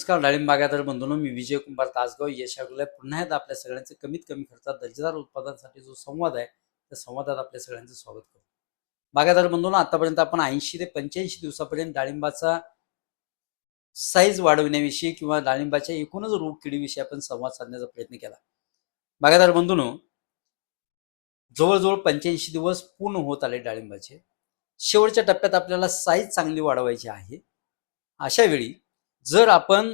नमस्कार डाळिंब बागायतदार बंधूंनो, मी विजय कुंभार तासगाव यश ॲग्रोला पुन्हा एकदा आपल्या सगळ्यांचे कमीत कमी खर्चात दर्जेदार उत्पादनासाठी जो संवाद आहे त्या संवादात आपल्या सगळ्यांचं स्वागत करतो. बागायतदार बंधूंनो, आतापर्यंत आपण 80 ते 85 दिवसापर्यंत डाळिंबाचा साईज वाढवण्याविषयी किंवा डाळिंबाच्या एकूणच रोग किडीविषयी आपण संवाद साधण्याचा प्रयत्न केला. बागायतदार बंधूंनो, जवळजवळ 85 दिवस पूर्ण होत आले डाळिंबाचे. शेवटच्या टप्प्यात आपल्याला साईज चांगली वाढवायची आहे. अशा वेळी जर आपण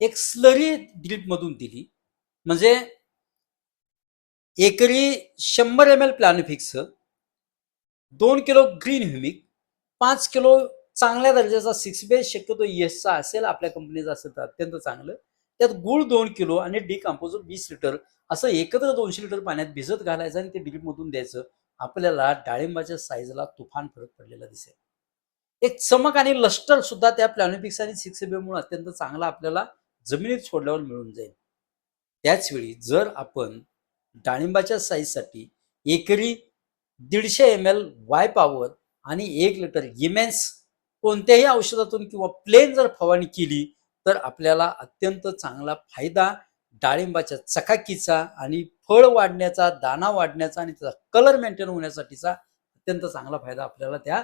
एक स्लरी ड्रीपमधून दिली, म्हणजे एकरी 100 ml Planofix, 2 kilo green humic, 5 kilo चांगल्या दर्जाचा 6 बेस, शक्यतो यशचा असेल, आपल्या कंपनीचा असेल तर अत्यंत चांगलं. त्यात गूळ 2 किलो आणि डिकम्पोजर 20 लिटर असं एकत्र 200 लिटर पाण्यात भिजत घालायचं आणि ते ड्रीपमधून द्यायचं. आपल्याला डाळिंबाच्या साईजला तुफान फरक पडलेला दिसेल. एक चमक आणि लस्टर सुद्धा त्या प्लॅनोफिक्स आणि 6 मुळे अत्यंत चांगला आपल्याला जमिनीत सोडल्यावर मिळून जाईल. त्याचवेळी जर आपण डाळिंबाच्या साईजसाठी एकरी 150 ml वाय पॉवर आणि 1 लिटर इमेन्स कोणत्याही औषधातून किंवा प्लेन जर फवारणी केली तर आपल्याला अत्यंत चांगला फायदा डाळिंबाच्या चकाकीचा आणि फळ वाढण्याचा, दाना वाढण्याचा आणि त्याचा कलर मेंटेन होण्यासाठीचा अत्यंत चांगला फायदा आपल्याला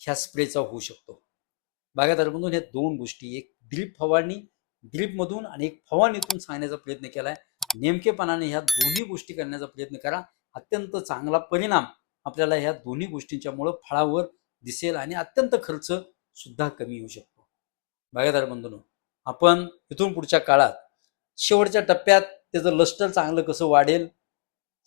ह्या स्प्रेचा होऊ शकतो. बागायतदार बंधूंनो, ह्या दोन गोष्टी, एक ड्रीप फवारणी, ड्रीपमधून आणि एक फवारणीतून सांगण्याचा प्रयत्न केलाय. नेमकेपणाने ह्या दोन्ही गोष्टी करण्याचा प्रयत्न करा. अत्यंत चांगला परिणाम आपल्याला ह्या दोन्ही गोष्टींच्यामुळे फळावर दिसेल आणि अत्यंत खर्च सुद्धा कमी होऊ शकतो. बागायतदार बंधूंनो, आपण इथून पुढच्या काळात शेवटच्या टप्प्यात त्याचं लस्टर चांगलं कसं वाढेल,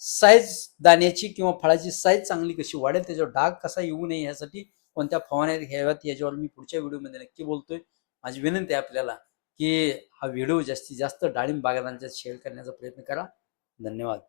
साईज दाण्याची किंवा फळाची साईज चांगली कशी वाढेल, त्याच्यावर डाग कसा येऊ नये यासाठी कोणत्या फवारण्या घ्याव्यात याच्यावर मी पुढच्या व्हिडिओमध्ये नक्की बोलतोय. माझी विनंती आहे आपल्याला की हा व्हिडिओ जास्तीत जास्त डाळिंब बागायतदारांच्या शेअर करण्याचा प्रयत्न करा. धन्यवाद.